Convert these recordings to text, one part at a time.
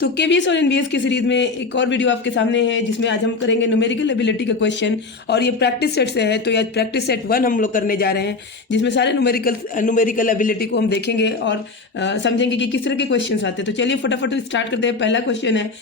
तो केवीएस और एनवीएस की सीरीज में एक और वीडियो आपके सामने है जिसमें आज हम करेंगे न्यूमेरिकल एबिलिटी का क्वेश्चन और ये प्रैक्टिस सेट से है। तो ये प्रैक्टिस सेट 1 हम लोग करने जा रहे हैं जिसमें सारे न्यूमेरिकल एबिलिटी को हम देखेंगे और समझेंगे कि किस तरह के क्वेश्चन आते हैं। तो चलिए फटाफट स्टार्ट करते हैं। पहला क्वेश्चन है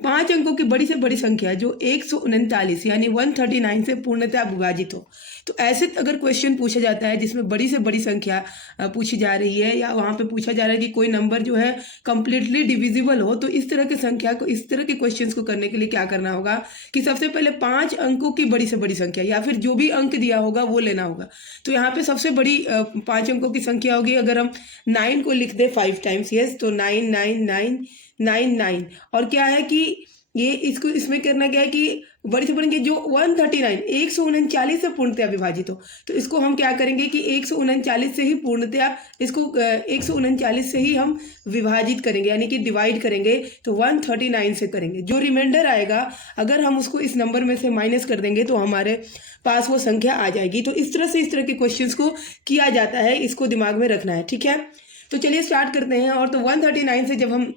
5 अंकों की बड़ी से बड़ी संख्या जो 139 यानी 139 से पूर्णतः विभाजित हो। तो ऐसे अगर क्वेश्चन पूछा जाता है जिसमें बड़ी से बड़ी संख्या पूछी जा रही है या वहाँ पे पूछा जा रहा है कि कोई नंबर जो है कंप्लीटली डिविजिबल हो, तो इस तरह की संख्या को, इस तरह के क्वेश्चंस को करने के लिए क्या करना होगा कि सबसे पहले 5 अंकों की बड़ी से बड़ी संख्या या फिर जो भी अंक दिया होगा वो लेना होगा। तो यहाँ पे सबसे बड़ी 5 अंकों की संख्या होगी। अगर हम 9 को लिख दे 5 टाइम्स, यस, तो 99999 और क्या है कि ये इसको इसमें करना क्या है कि बड़ी से बड़ी जो 139 से पूर्णतया विभाजित हो, तो इसको हम क्या करेंगे कि 139 से ही पूर्णतया इसको 139 से ही हम विभाजित करेंगे यानी कि डिवाइड करेंगे। तो 139 से करेंगे, जो रिमाइंडर आएगा अगर हम उसको इस नंबर में से माइनस कर देंगे तो हमारे पास वो संख्या आ जाएगी। तो इस तरह से इस तरह के क्वेश्चंस को किया जाता है, इसको दिमाग में रखना है, ठीक है। तो चलिए स्टार्ट करते हैं। और तो 139 से जब हम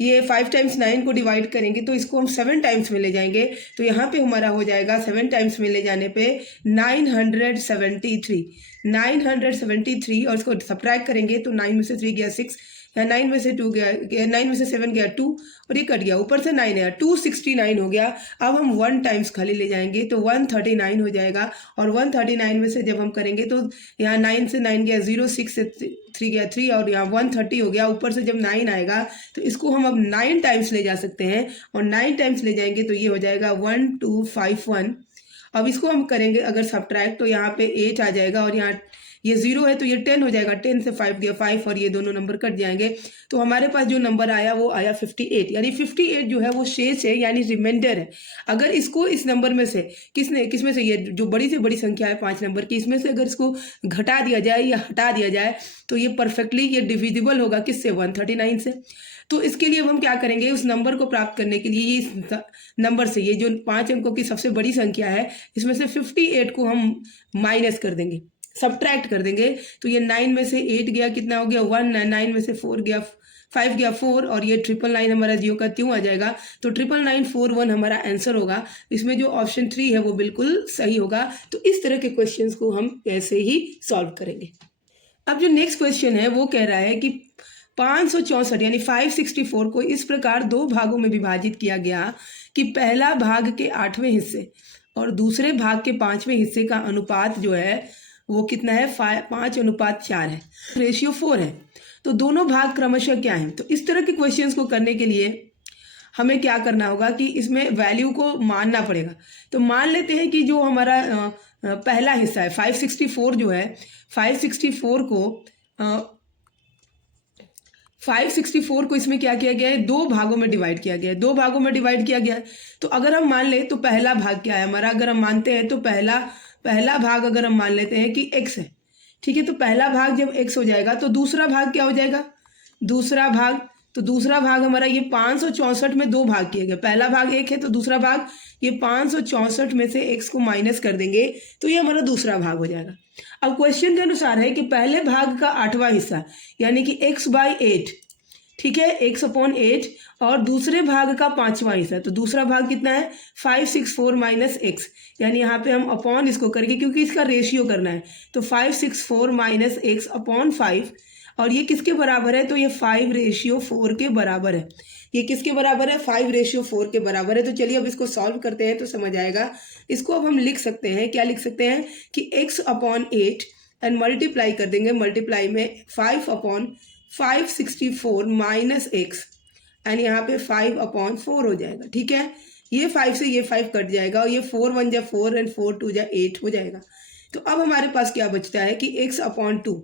ये 5 टाइम्स 9 को डिवाइड करेंगे तो इसको हम 7 टाइम्स में ले जाएंगे। तो यहाँ पे हमारा हो जाएगा 7 टाइम्स में ले जाने पे 973 और इसको सब्ट्रैक्ट करेंगे तो 9 में से 3 गया 6 या 9 में से 2 गया 9 में से 7 गया 2 और ये कट गया, ऊपर से 9 है, 269 हो गया। अब हम 1 टाइम्स खाली ले जाएंगे तो 139 हो जाएगा। और 139 में से जब हम करेंगे तो यहाँ 9 से 9 गया 0, 6 से 3 गया 3 और यहाँ 130 हो गया। ऊपर से जब 9 आएगा तो इसको हम अब 9 टाइम्स ले जा सकते हैं और 9 टाइम्स ले जाएंगे तो ये हो जाएगा 1251। अब इसको हम करेंगे अगर सब्ट्रैक्ट तो यहाँ पे 8 आ जाएगा और यहाँ ये 0 है तो ये 10 हो जाएगा, 10 से 5 गया 5 और ये दोनों नंबर कट जाएंगे। तो हमारे पास जो नंबर आया वो आया 58 यानी 58 जो है वो शेष है यानी रिमाइंडर है। अगर इसको इस नंबर में से किसमें से ये जो बड़ी से बड़ी संख्या है 5 नंबर की, इसमें से अगर इसको घटा दिया जाए या हटा दिया जाए तो ये परफेक्टली ये डिविजिबल होगा किससे, 139 से। तो इसके लिए हम क्या करेंगे, उस नंबर को प्राप्त करने के लिए इस नंबर से ये जो 5 अंकों की सबसे बड़ी संख्या है इसमें से 58 को हम माइनस कर देंगे, सब्ट्रैक्ट कर देंगे। तो ये 9 में से 8 गया, कितना हो गया 1, 9 में से 4 गया 5 गया 4 और ये 999 हमारा जियो का त्यों आ जाएगा। तो 99941 हमारा आंसर होगा। इसमें जो ऑप्शन 3 है वो बिल्कुल सही होगा। तो इस तरह के क्वेश्चंस को हम ऐसे ही सॉल्व करेंगे। अब जो नेक्स्ट क्वेश्चन है वो कह रहा है कि 564 यानी 564 को इस प्रकार 2 भागों में विभाजित किया गया कि पहला भाग के 8वें हिस्से और दूसरे भाग के 5वें हिस्से का अनुपात जो है वो कितना है, 5:4 है, रेशियो 4 है। तो दोनों भाग क्रमशः क्या हैं। तो इस तरह के क्वेश्चंस को करने के लिए हमें क्या करना होगा कि इसमें वैल्यू को मानना पड़ेगा। तो मान लेते हैं कि जो हमारा पहला हिस्सा है 564 जो है 564 को इसमें क्या किया गया है, 2 भागों में डिवाइड किया गया है, 2 भागों में डिवाइड किया गया है। तो अगर हम मान ले तो पहला भाग क्या है हमारा, अगर हम मानते हैं तो पहला भाग अगर हम मान लेते हैं कि x है, ठीक है। तो पहला भाग जब x हो जाएगा तो दूसरा भाग क्या हो जाएगा, दूसरा भाग हमारा ये 564 में 2 भाग किए गए, पहला भाग 1 है तो दूसरा भाग ये 564 में से x को माइनस कर देंगे तो ये हमारा दूसरा भाग हो जाएगा। अब क्वेश्चन के अनुसार है कि पहले भाग का 8वां हिस्सा यानी कि x/8, ठीक है, x/8 और दूसरे भाग का 5वां हिस्सा, तो दूसरा भाग कितना है 564 माइनस x, यानी यहाँ पे हम अपॉन इसको करेंगे क्योंकि इसका रेशियो करना है। तो 564 माइनस x अपॉन 5 और ये किसके बराबर है, तो ये 5:4 के बराबर है। ये किसके बराबर है, 5:4 के बराबर है। तो चलिए अब इसको सॉल्व करते हैं तो समझ आएगा। इसको अब हम लिख सकते हैं, क्या लिख सकते हैं कि x/8 एंड मल्टीप्लाई कर देंगे, मल्टीप्लाई में 5/564 माइनस x एंड यहाँ पे 5/4 हो जाएगा, ठीक है। ये 5 से ये 5 कट जाएगा और ये 4 1 जा 4 एंड 4 2 जा 8 हो जाएगा। तो अब हमारे पास क्या बचता है कि x/2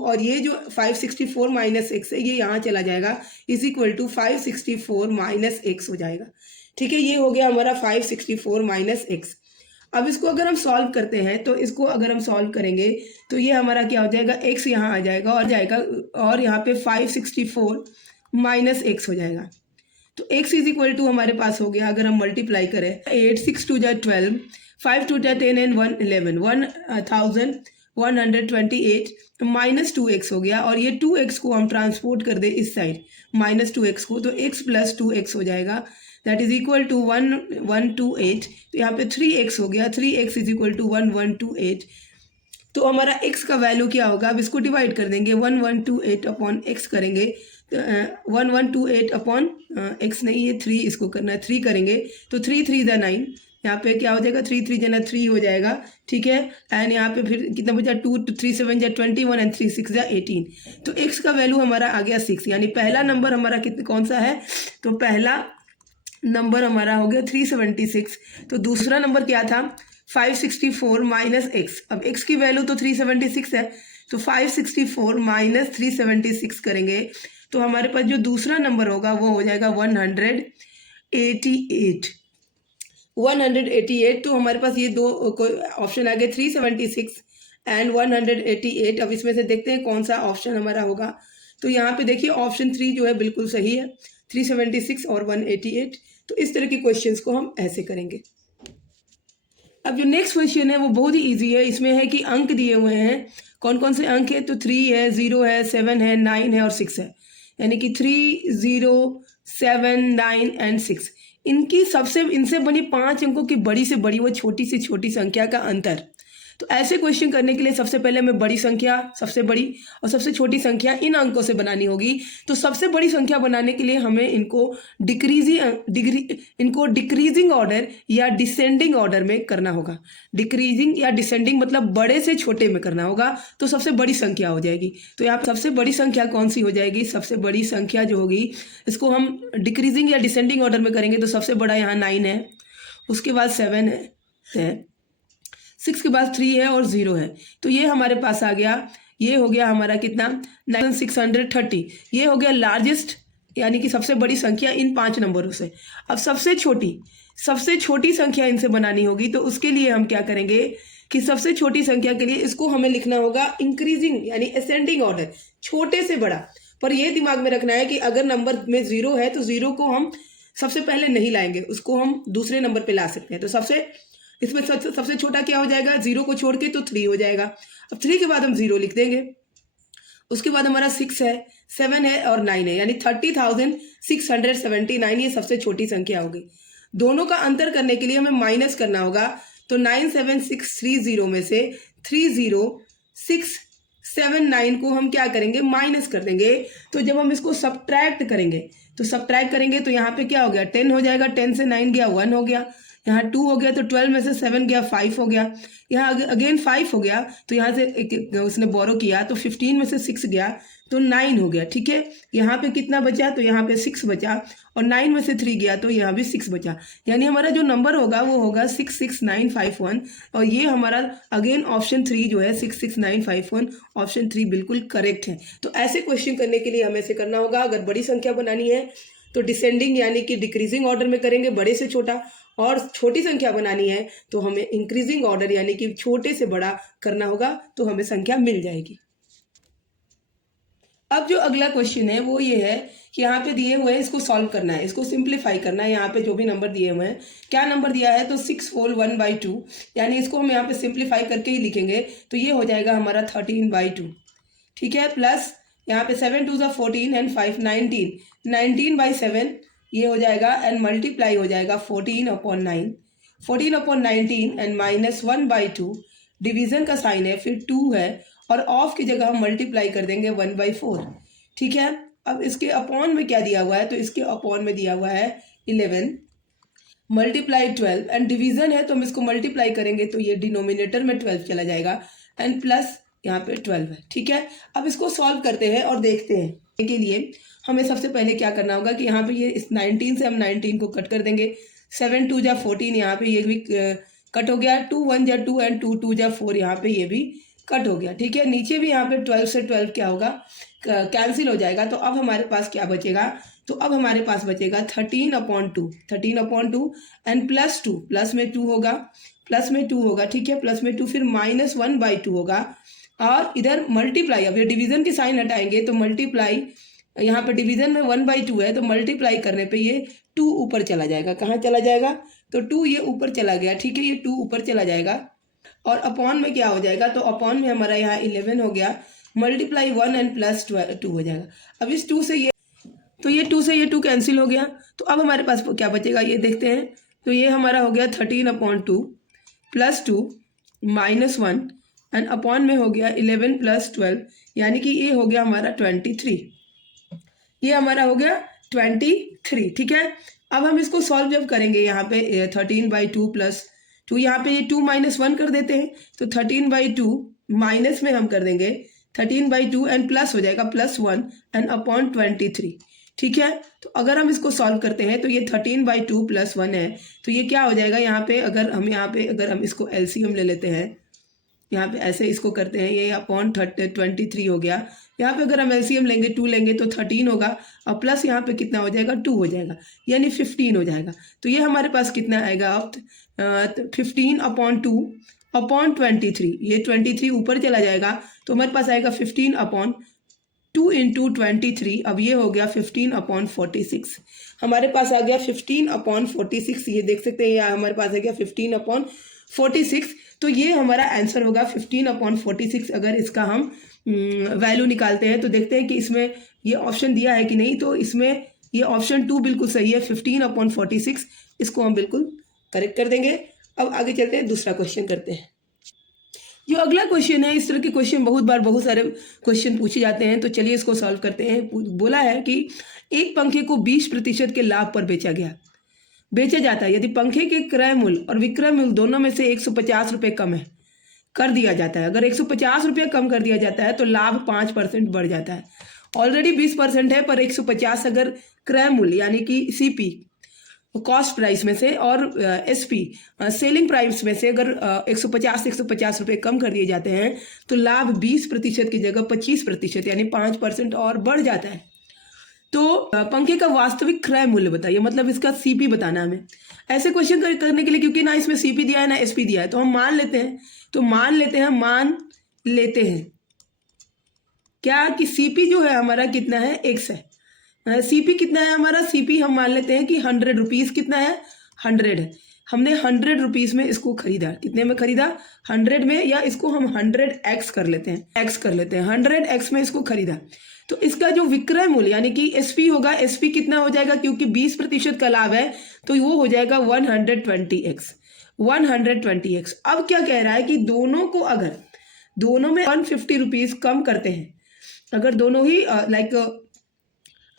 और ये जो 564 माइनस x है ये यहाँ चला जाएगा is equal to 564 minus x हो जाएगा, ठीक है। ये हो गया हमारा 564 माइनस x। अब इसको अगर हम सॉल्व करते हैं तो इसको अगर हम सॉल्व करेंगे तो ये हमारा क्या हो जाएगा, x यहाँ आ जाएगा और यहाँ पे 564 माइनस x हो जाएगा। तो x इज इक्वल टू हमारे पास हो गया, अगर हम मल्टीप्लाई करें 8 6 2 जा 12 5 2 जा 10 एंड 1 11 1128 -2x हो गया, और ये 2x को हम ट्रांसपोर्ट कर दे इस साइड -2x को, तो x + 2x हो जाएगा, दैट इज इक्वल टू 1128। तो यहाँ पे 3x हो गया, 3x = 1128। तो हमारा x का वैल्यू क्या होगा, अब इसको डिवाइड कर देंगे, 1128 अपॉन x करेंगे, तो 1128 अपॉन x नहीं, ये 3 इसको करना है, 3 करेंगे तो 3 3 × 9, यहाँ पे क्या हो जाएगा, 3 3 × 3 हो जाएगा, ठीक है। एंड यहाँ पे फिर कितना बचा, 2 3 7 = 21 एंड 3 6 = 18। तो x का वैल्यू हमारा आ गया 6, यानी पहला नंबर हमारा कितना कौन सा है, तो पहला नंबर हमारा हो गया 376। तो दूसरा नंबर क्या था, 564 - x। अब x की वैल्यू तो 376 है, तो 564 - 376 करेंगे तो हमारे पास जो दूसरा नंबर होगा वो हो जाएगा 188। 188, तो हमारे पास ये दो ऑप्शन आ गए, 376 एंड 188। अब इसमें से देखते हैं कौन सा ऑप्शन हमारा होगा। तो यहाँ पे देखिए ऑप्शन 3 जो है बिल्कुल सही है, 376 और 188। तो इस तरह के क्वेश्चंस को हम ऐसे करेंगे। अब जो नेक्स्ट क्वेश्चन है वो बहुत ही इजी है, इसमें है कि अंक दिए हुए हैं, कौन कौन से अंक है, तो 3 है, 0 है, 7 है, 9 है और 6 है, यानी कि 3 0 7 9 एंड 6। इनसे बनी 5 अंकों की बड़ी से बड़ी व छोटी से छोटी संख्या का अंतर। तो ऐसे क्वेश्चन करने के लिए सबसे पहले हमें बड़ी संख्या, सबसे बड़ी और सबसे छोटी संख्या इन अंकों से बनानी होगी। तो सबसे बड़ी संख्या बनाने के लिए हमें इनको डिक्रीजिंग ऑर्डर या डिसेंडिंग ऑर्डर में करना होगा। डिक्रीजिंग या डिसेंडिंग मतलब बड़े से छोटे में करना होगा, तो सबसे बड़ी संख्या हो जाएगी। तो यहाँ सबसे बड़ी संख्या कौन सी हो जाएगी, सबसे बड़ी संख्या जो होगी इसको हम डिक्रीजिंग या डिसेंडिंग ऑर्डर में करेंगे। तो सबसे बड़ा यहाँ 9 है, उसके बाद 7 है, 6 के बाद 3 है और 0 है। तो ये हमारे पास आ गया, ये हो गया हमारा कितना 9630। ये हो गया लार्जेस्ट, यानी कि सबसे बड़ी संख्या इन 5 नंबरों से। अब सबसे छोटी संख्या इनसे बनानी होगी, तो उसके लिए हम क्या करेंगे कि सबसे छोटी संख्या के लिए इसको हमें लिखना होगा इंक्रीजिंग यानी असेंडिंग ऑर्डर, छोटे से बड़ा। पर यह दिमाग में रखना है कि अगर नंबर में 0 है तो 0 को हम सबसे पहले नहीं लाएंगे, उसको हम दूसरे नंबर पे ला सकते हैं। तो इसमें सबसे छोटा क्या हो जाएगा, 0 को छोड़ के तो 3 हो जाएगा। अब 3 के बाद हम 0 लिख देंगे, उसके बाद हमारा 6 है, 7 है और 9 है, यानी 30,679 ये सबसे छोटी संख्या होगी। दोनों का अंतर करने के लिए हमें माइनस करना होगा। तो 97630 में से 30679 को हम क्या करेंगे, माइनस कर देंगे। तो जब हम इसको सब्ट्रैक्ट करेंगे तो यहाँ पे क्या हो गया, 10 हो जाएगा, 10 से 9 गया 1 हो गया, यहाँ 2 हो गया, तो 12 में से 7 गया 5 हो गया, यहाँ अगेन 5 हो गया, तो यहाँ से उसने बोरो किया, तो 15 में से 6 गया तो 9 हो गया, ठीक है। यहाँ पे कितना बचा, तो यहाँ पे 6 बचा, और 9 में से 3 गया तो यहाँ भी 6 बचा, यानी हमारा जो नंबर होगा वो होगा 66951। और ये हमारा अगेन ऑप्शन 3 जो है 66951, ऑप्शन 3 बिल्कुल करेक्ट है। तो ऐसे क्वेश्चन करने के लिए हमें ऐसे करना होगा। अगर बड़ी संख्या बनानी है तो डिसेंडिंग यानी कि डिक्रीजिंग ऑर्डर में करेंगे, बड़े से छोटा, और छोटी संख्या बनानी है तो हमें इंक्रीजिंग ऑर्डर यानी कि छोटे से बड़ा करना होगा, तो हमें संख्या मिल जाएगी। अब जो अगला क्वेश्चन है वो ये है कि यहाँ पे दिए हुए हैं, इसको सॉल्व करना है, इसको सिंप्लीफाई करना है। यहाँ पे जो भी नंबर दिए हुए हैं, क्या नंबर दिया है, तो 6 whole 1/2, यानी इसको हम यहाँ पे सिंप्लीफाई करके ही लिखेंगे, तो ये हो जाएगा हमारा 13/2, ठीक है। प्लस यहाँ पे 7 2 = 14 एंड 5 19, 19/7 ये हो जाएगा, एंड मल्टीप्लाई हो जाएगा 14/9, 14/19 एंड -1/2, डिवीजन का साइन है, फिर 2 है, और ऑफ की जगह हम मल्टीप्लाई कर देंगे 1/4, ठीक है। अब इसके अपॉन में क्या दिया हुआ है, तो इसके अपॉन में दिया हुआ है 11 मल्टीप्लाई 12, एंड डिवीजन है तो हम इसको मल्टीप्लाई करेंगे तो ये डिनोमिनेटर में 12 चला जाएगा, एंड प्लस यहाँ पे 12 है, ठीक है। अब इसको सॉल्व करते हैं और देखते हैं। के लिए हमें सबसे पहले क्या करना होगा कि यहाँ पे ये इस 19 से हम 19 को कट कर देंगे, 7 2 = 14, यहाँ पे ये भी कट हो गया, 2 1 = 2 एंड 2 2 = 4, यहाँ पे ये भी कट हो गया, ठीक है। नीचे भी यहाँ पे 12 से 12 क्या होगा, कैंसिल हो जाएगा। तो अब हमारे पास क्या बचेगा, तो अब हमारे पास बचेगा 13/2 एंड +2, प्लस में 2 होगा, ठीक है, प्लस में 2, फिर -1/2 होगा, और इधर मल्टीप्लाई, अब ये डिवीजन की साइन हटाएंगे तो मल्टीप्लाई, यहाँ पे डिवीजन में 1/2 है, तो मल्टीप्लाई करने पे ये 2 ऊपर चला जाएगा। कहाँ चला जाएगा, तो 2 ये ऊपर चला गया, ठीक है, ये 2 ऊपर चला जाएगा। और अपॉन में क्या हो जाएगा, तो अपॉन में हमारा यहाँ 11 हो गया, मल्टीप्लाई 1 एंड प्लस 2 हो जाएगा। अब इस 2 से ये, तो ये 2 से ये 2 कैंसिल हो गया, तो अब हमारे पास क्या बचेगा ये देखते हैं। तो ये हमारा हो गया 13/2 प्लस 2 -1 एंड अपॉन में हो गया 11 + 12, यानी कि ये हो गया हमारा 23। ये हमारा हो गया 23, ठीक है। अब हम इसको सॉल्व जब करेंगे यहाँ पे 13/2 + 2, यहाँ पे ये 2 - 1 कर देते हैं, तो 13/2 माइनस में हम कर देंगे 13/2 एंड प्लस हो जाएगा +1 एंड अपॉन 23, ठीक है। तो अगर हम इसको सॉल्व करते हैं तो ये 13/2 + 1 है, तो ये क्या हो जाएगा यहाँ पे, अगर हम इसको एलसीएम ले लेते हैं, यहाँ पे ऐसे इसको करते हैं, ये अपॉन 23 हो गया। यहाँ पे अगर हम एलसीएम लेंगे 2 लेंगे तो 13 होगा, और प्लस यहाँ पे कितना हो जाएगा 2 हो जाएगा, यानी 15 हो जाएगा। तो ये हमारे पास कितना आएगा अब 15/2 अपॉन 23, ये 23 ऊपर चला जाएगा तो हमारे पास आएगा 15/2 इंटू 23। अब ये हो गया 15/46, हमारे पास आ गया 15/46, ये देख सकते हैं यहाँ हमारे पास आ गया 15/46। तो ये हमारा आंसर होगा 15/46। अगर इसका हम वैल्यू निकालते हैं तो देखते हैं कि इसमें ये ऑप्शन दिया है कि नहीं, तो इसमें ये ऑप्शन 2 बिल्कुल सही है, 15/46, इसको हम बिल्कुल करेक्ट कर देंगे। अब आगे चलते हैं, दूसरा क्वेश्चन करते हैं। जो अगला क्वेश्चन है, इस तरह के क्वेश्चन बहुत सारे क्वेश्चन पूछे जाते हैं, तो चलिए इसको सॉल्व करते हैं। बोला है कि एक पंखे को 20% के लाभ पर बेचा जाता है यदि पंखे के क्रय मूल्य और विक्रय मूल्य दोनों में से 150 रुपये कम है कर दिया जाता है। अगर 150 रुपये कम कर दिया जाता है तो लाभ 5% बढ़ जाता है। ऑलरेडी 20% है, पर 150 अगर क्रय मूल्य यानी कि सीपी कॉस्ट प्राइस में से और एसपी सेलिंग प्राइस में से अगर 150 रुपये कम कर दिए जाते हैं तो लाभ 20% की जगह 25% यानी 5% और बढ़ जाता है। तो पंखे का वास्तविक क्रय मूल्य बताइए, मतलब इसका सीपी बताना हमें। ऐसे क्वेश्चन करने के लिए, क्योंकि ना इसमें सीपी दिया है ना एसपी दिया है, तो हम मान लेते हैं क्या कि सीपी जो है हमारा कितना है, x है। सीपी कितना है हमारा, सीपी हम मान लेते हैं कि 100 रुपीज़ कितना है, 100 है। हमने 100 रुपीज़ में इसको खरीदा, कितने में खरीदा, 100 में, या इसको हम 100x कर लेते हैं, 100x में इसको खरीदा। तो इसका जो विक्रय मूल्य यानी कि एसपी होगा, एसपी कितना हो जाएगा, क्योंकि 20% का लाभ है तो वो हो जाएगा 120x। अब क्या कह रहा है कि दोनों में 150 रुपीज़ कम करते हैं, अगर दोनों ही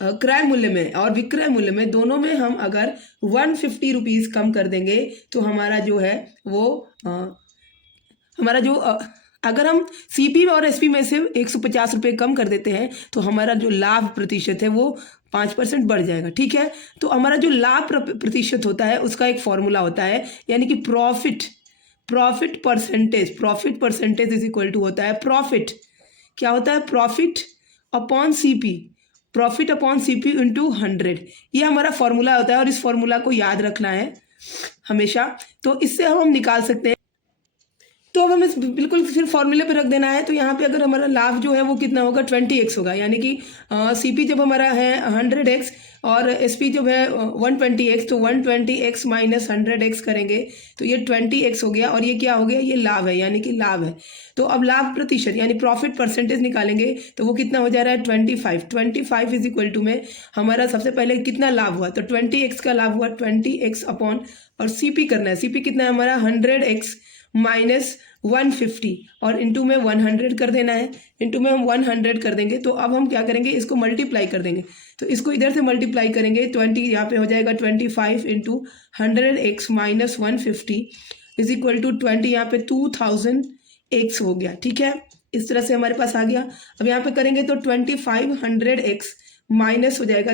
क्रय मूल्य में और विक्रय मूल्य में दोनों में हम अगर 150 रुपीज़ कम कर देंगे तो हमारा जो है वो अगर हम सीपी और एसपी में से 150 रुपये कम कर देते हैं तो हमारा जो लाभ प्रतिशत है वो 5% बढ़ जाएगा, ठीक है। तो हमारा जो लाभ प्रतिशत होता है उसका एक फॉर्मूला होता है, यानी कि profit percentage is equal to होता है प्रॉफिट, क्या होता है, प्रॉफिट अपॉन सीपी इंटू 100। ये हमारा फॉर्मूला होता है और इस फॉर्मूला को याद रखना है हमेशा। तो इससे हम निकाल सकते हैं। तो अब हमें बिल्कुल सिर्फ फॉर्मूले पे रख देना है। तो यहाँ पे अगर हमारा लाभ जो है वो कितना होगा, 20x होगा, यानी कि सीपी जब हमारा है 100x और एसपी जब है 120x, तो 120x माइनस 100x करेंगे तो ये 20x हो गया, और ये क्या हो गया, ये लाभ है, यानी कि लाभ है। तो अब लाभ प्रतिशत यानी प्रॉफिट परसेंटेज निकालेंगे तो वो कितना हो जा रहा है, 25 इज इक्वल टू में हमारा सबसे पहले कितना लाभ हुआ, तो 20x का लाभ हुआ 20x अपॉन, और सीपी करना है, सीपी कितना है हमारा 100x माइनस 150 और इंटू में 100 कर देना है, इंटू में हम 100 कर देंगे। तो अब हम क्या करेंगे, इसको मल्टीप्लाई कर देंगे, तो इसको इधर से मल्टीप्लाई करेंगे, 20 यहाँ पे हो जाएगा 25 into 100x minus 150 is equal to 20, यहाँ पे 2000x हो गया, ठीक है। इस तरह से हमारे पास आ गया। अब यहाँ पे करेंगे तो 2500x माइनस हो जाएगा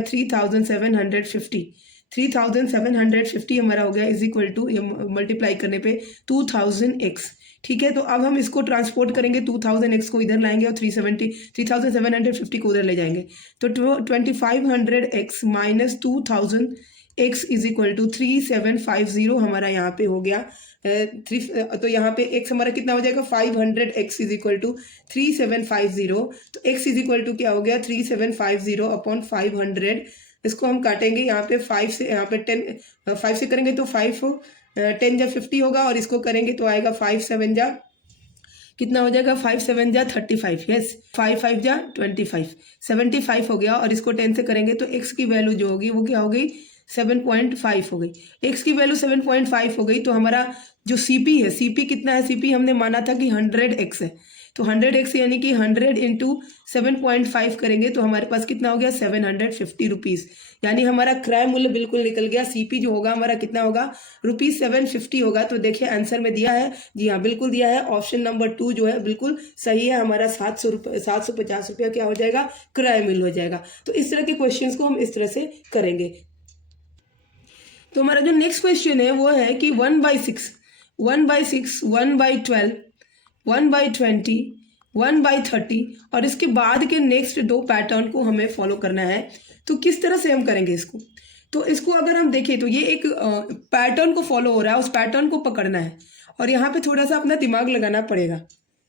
3750 हमारा हो गया, इज इक्वल टू मल्टीप्लाई करने पे 2000x, ठीक है। तो अब हम इसको ट्रांसपोर्ट करेंगे, 2000x को इधर लाएंगे और 3750 को उधर ले जाएंगे, तो 2500x minus 2000x is equal to 3750 हमारा यहाँ पे हो गया। तो यहाँ पे x हमारा कितना हो जाएगा, 500x इज इक्वल टू 3750। तो x इज इक्वल टू क्या हो गया, 3750 अपॉन 500। इसको हम काटेंगे यहाँ पे 5 से, यहाँ पे 5 से करेंगे तो 5 10 जा 50 होगा, और इसको करेंगे तो आएगा 5 7 जा कितना हो जाएगा, 5 7 जा 35, यस 5 5 जा 25, 75 हो गया। और इसको 10 से करेंगे तो x की वैल्यू जो होगी वो क्या हो गई, 7.5 हो गई। x की वैल्यू 7.5 हो गई तो हमारा जो CP है, CP कितना है, CP हमने माना था कि 100x है, तो 100x यानी कि 100 इंटू 7.5 करेंगे तो हमारे पास कितना हो गया, 750 रुपीज़। यानी हमारा क्रय मूल्य बिल्कुल निकल गया। CP जो होगा हमारा कितना होगा, ₹750 होगा। तो देखिए आंसर में दिया है, जी हाँ बिल्कुल दिया है, ऑप्शन नंबर 2 जो है बिल्कुल सही है। हमारा 750 रुपया क्या हो जाएगा, क्रय मूल्य हो जाएगा। तो इस तरह के क्वेश्चंस को हम इस तरह से करेंगे। तो हमारा जो नेक्स्ट क्वेश्चन है वो है कि 1/6, 1/6, 1/12, 1/20, 1/30 और इसके बाद के नेक्स्ट दो पैटर्न को हमें फॉलो करना है। तो किस तरह से हम करेंगे इसको, तो इसको अगर हम देखें तो ये एक पैटर्न को फॉलो हो रहा है, उस पैटर्न को पकड़ना है और यहाँ पे थोड़ा सा अपना दिमाग लगाना पड़ेगा।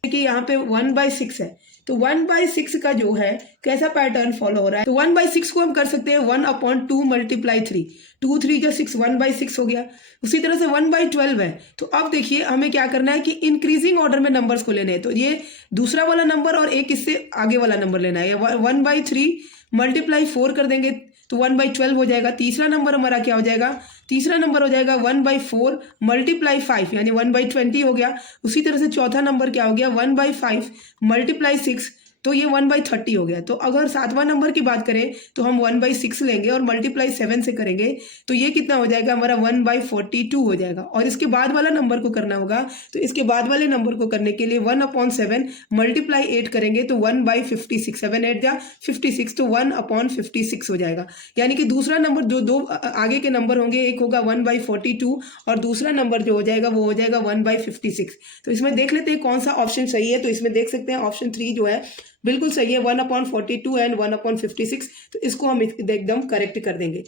कि यहाँ पे 1/6 है, तो 1/6 का जो है कैसा पैटर्न फॉलो हो रहा है, तो 1/6 को हम कर सकते हैं 1/2 मल्टीप्लाई 3, 2 3 जो 6, 1/6 हो गया। उसी तरह से 1/12 है, तो अब देखिए हमें क्या करना है कि इंक्रीजिंग ऑर्डर में नंबर्स को लेने हैं। तो ये दूसरा वाला नंबर और एक इससे आगे वाला नंबर लेना है। 1/3 मल्टीप्लाई 4 कर देंगे तो 1/12 हो जाएगा। तीसरा नंबर हमारा क्या हो जाएगा, तीसरा नंबर हो जाएगा 1/4 मल्टीप्लाई 5 यानी 1/20 हो गया। उसी तरह से चौथा नंबर क्या हो गया, 1/5 मल्टीप्लाई 6 तो ये 1/30 हो गया। तो अगर सातवां नंबर की बात करें तो हम 1/6 लेंगे और मल्टीप्लाई 7 से करेंगे तो ये कितना हो जाएगा हमारा 1/42 हो जाएगा। और इसके बाद वाला नंबर को करना होगा, तो इसके बाद वाले नंबर को करने के लिए 1/7 मल्टीप्लाई 8 करेंगे तो 1/56, 7 8 जा 56 तो 1/56 हो जाएगा। यानी कि दूसरा नंबर जो दो आगे के नंबर होंगे, एक होगा 1/42 और दूसरा नंबर जो हो जाएगा वो हो जाएगा 1/56। तो इसमें देख लेते हैं कौन सा ऑप्शन सही है। तो इसमें देख सकते हैं ऑप्शन 3 जो है बिल्कुल सही है, 1/42 एंड 1/56। तो इसको हम एकदम करेक्ट कर देंगे।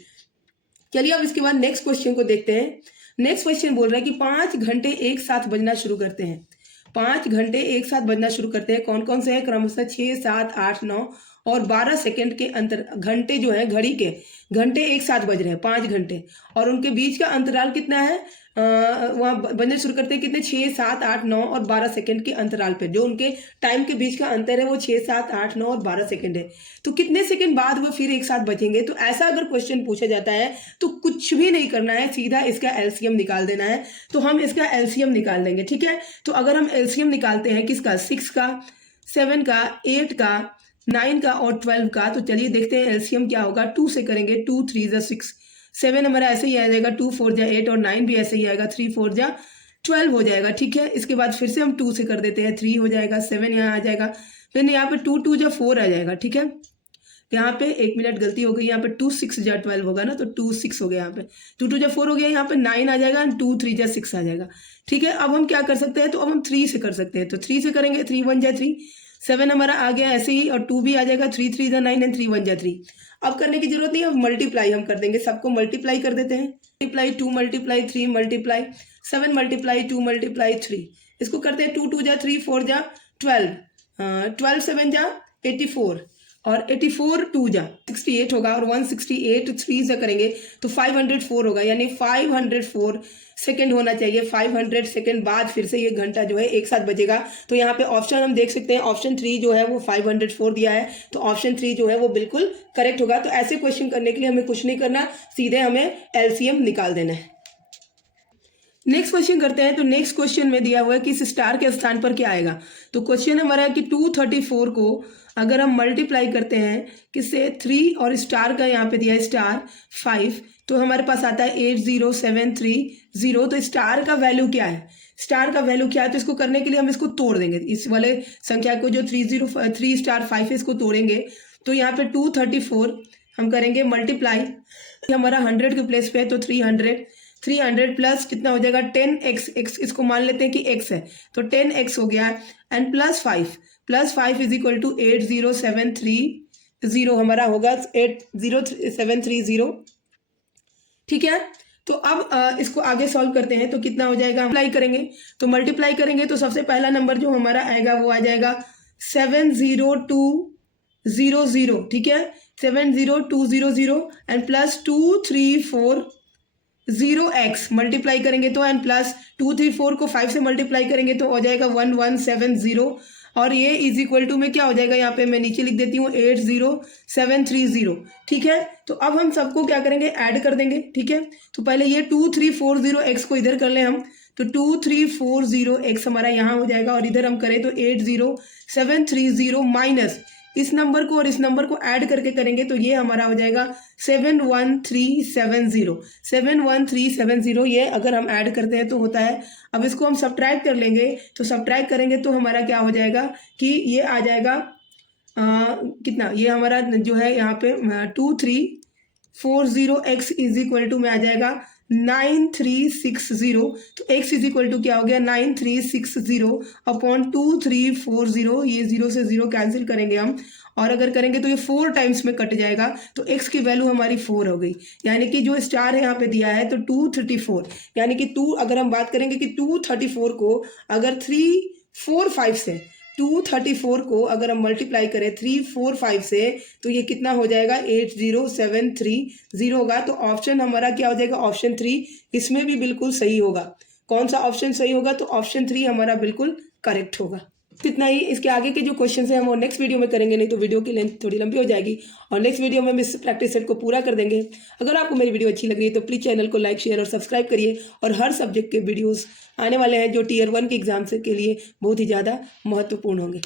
चलिए अब इसके बाद नेक्स्ट क्वेश्चन को देखते हैं। नेक्स्ट क्वेश्चन बोल रहा है कि 5 घंटे एक साथ बजना शुरू करते हैं। 5 घंटे एक साथ बजना शुरू करते हैं, कौन कौन से हैं, क्रमशः 6 7 8 9 और 12 सेकंड के अंतर। घंटे जो है घड़ी के घंटे एक साथ बज रहे हैं 5 घंटे और उनके बीच का अंतराल कितना है, वहाँ बजने शुरू करते हैं कितने, 6 7 8 9 और 12 सेकंड के अंतराल पे। जो उनके टाइम के बीच का अंतर है वो 6 7 8 9 और 12 सेकंड है। तो कितने सेकंड बाद वो फिर एक साथ बचेंगे। तो ऐसा अगर क्वेश्चन पूछा जाता है तो कुछ भी नहीं करना है, सीधा इसका एलसीएम निकाल देना है। तो हम इसका एलसीएम निकाल लेंगे, ठीक है। तो अगर हम एलसीएम निकालते हैं किसका, 6 का, 7 का, 8 का, 9 का और 12 का, तो चलिए देखते हैं एलसीएम क्या होगा। 2 से करेंगे, 2 3 जा 6, 7 हमारा ऐसे ही आ जाएगा, 2 4 जा 8 और 9 भी ऐसे ही आएगा, 3 4 जा 12 हो जाएगा, ठीक है। इसके बाद फिर से हम 2 से कर देते हैं, 3 हो जाएगा, 7 यहाँ आ जाएगा, फिर यहाँ पे 2 2 जा 4 आ जाएगा, ठीक है। यहाँ पे 1 मिनट गलती हो गई, यहाँ पे 2 6 जा 12 होगा ना, तो 2 6 हो गया, यहाँ पे 2 2 जा 4 हो गया, यहाँ पे 9 आ जाएगा, 2 3 जा 6 आ जाएगा, ठीक है। अब हम क्या कर सकते हैं, तो अब हम 3 से कर सकते हैं। तो 3 से करेंगे, 3 1 जा 3, 7 हमारा आ गया ऐसे ही और 2 भी आ जाएगा, 3 3 जा 9 एंड 3 1 जा 3। अब करने की जरूरत नहीं है, अब मल्टीप्लाई हम कर देंगे, सबको मल्टीप्लाई कर देते हैं। Multiply 2 multiply 3 multiply 7 multiply 2 multiply 3, इसको करते हैं 2 2 जा 3 4 जा 12, 12 7 जा 84 और 84 2 जा 68 होगा और 168 3 से करेंगे तो 504 होगा, यानी 504 सेकंड होना चाहिए। 500 सेकंड बाद फिर से ये घंटा जो है एक साथ बजेगा। तो यहाँ पे ऑप्शन हम देख सकते हैं, ऑप्शन 3 जो है वो 504 दिया है, तो ऑप्शन 3 जो है वो बिल्कुल करेक्ट होगा। तो ऐसे क्वेश्चन करने के लिए हमें कुछ नहीं करना, सीधे हमें एलसीएम निकाल देना है। नेक्स्ट क्वेश्चन करते हैं। तो नेक्स्ट क्वेश्चन में दिया हुआ है कि इस स्टार के स्थान पर क्या आएगा। तो क्वेश्चन हमारा है कि 234 को अगर हम मल्टीप्लाई करते हैं किससे, 3 और स्टार का यहाँ पे दिया है स्टार 5, तो हमारे पास आता है 80730। तो स्टार का वैल्यू क्या है, स्टार का वैल्यू क्या है, तो इसको करने के लिए हम इसको तोड़ देंगे, इस वाले संख्या को जो 3 स्टार 5 है इसको तोड़ेंगे। तो यहाँ पे 234 हम करेंगे मल्टीप्लाई, हमारा 100 के प्लेस पे है तो 300 प्लस कितना हो जाएगा 10x, x इसको मान लेते हैं कि x है, तो 10x हो गया and plus 5 is equal to 80730 हमारा होगा 80730, ठीक है। तो अब इसको आगे सॉल्व करते हैं तो कितना हो जाएगा, मल्टीप्लाई करेंगे। तो मल्टीप्लाई करेंगे तो सबसे पहला नंबर जो हमारा आएगा वो आ जाएगा 70200, ठीक है, 70200 एंड प्लस 234 0x मल्टीप्लाई करेंगे तो एंड प्लस 234 को 5 से मल्टीप्लाई करेंगे तो हो जाएगा 1170 और ये इज इक्वल टू में क्या हो जाएगा, यहाँ पे मैं नीचे लिख देती हूँ 80730। ठीक है, तो अब हम सबको क्या करेंगे, ऐड कर देंगे। ठीक है, तो पहले ये 2340x को इधर कर लें हम, तो 2340x हमारा यहाँ हो जाएगा और इधर हम करें तो 80730 माइनस इस नंबर को और इस नंबर को ऐड करके करेंगे तो ये हमारा हो जाएगा 71370। ये अगर हम ऐड करते हैं तो होता है। अब इसको हम सब्ट्रैक्ट कर लेंगे, तो सब्ट्रैक्ट करेंगे तो हमारा क्या हो जाएगा कि ये आ जाएगा कितना, ये हमारा जो है यहाँ पे 2340x इज इक्वल टू में आ जाएगा 9360। तो x इज इक्वल टू क्या हो गया 9360 अपॉन 2340, ये 0 से 0 कैंसिल करेंगे हम और अगर करेंगे तो ये 4 टाइम्स में कट जाएगा, तो x की वैल्यू हमारी 4 हो गई। यानी कि जो स्टार है यहाँ पे दिया है तो 234, यानी कि अगर हम बात करेंगे कि 234 को अगर 345 से 234 को अगर हम मल्टीप्लाई करें 345 से तो ये कितना हो जाएगा 80730 होगा। तो ऑप्शन हमारा क्या हो जाएगा, ऑप्शन 3 इसमें भी बिल्कुल सही होगा। कौन सा ऑप्शन सही होगा, तो ऑप्शन 3 हमारा बिल्कुल करेक्ट होगा। इतना ही, इसके आगे के जो क्वेश्चन है हम वो नेक्स्ट वीडियो में करेंगे, नहीं तो वीडियो की लेंथ थोड़ी लंबी हो जाएगी और नेक्स्ट वीडियो में हम इस प्रैक्टिस सेट को पूरा कर देंगे। अगर आपको मेरी वीडियो अच्छी लग रही है तो प्लीज़ चैनल को लाइक शेयर और सब्सक्राइब करिए और हर सब्जेक्ट के वीडियोस आने वाले हैं जो Tier 1 के एग्जाम के लिए बहुत ही ज़्यादा महत्वपूर्ण होंगे।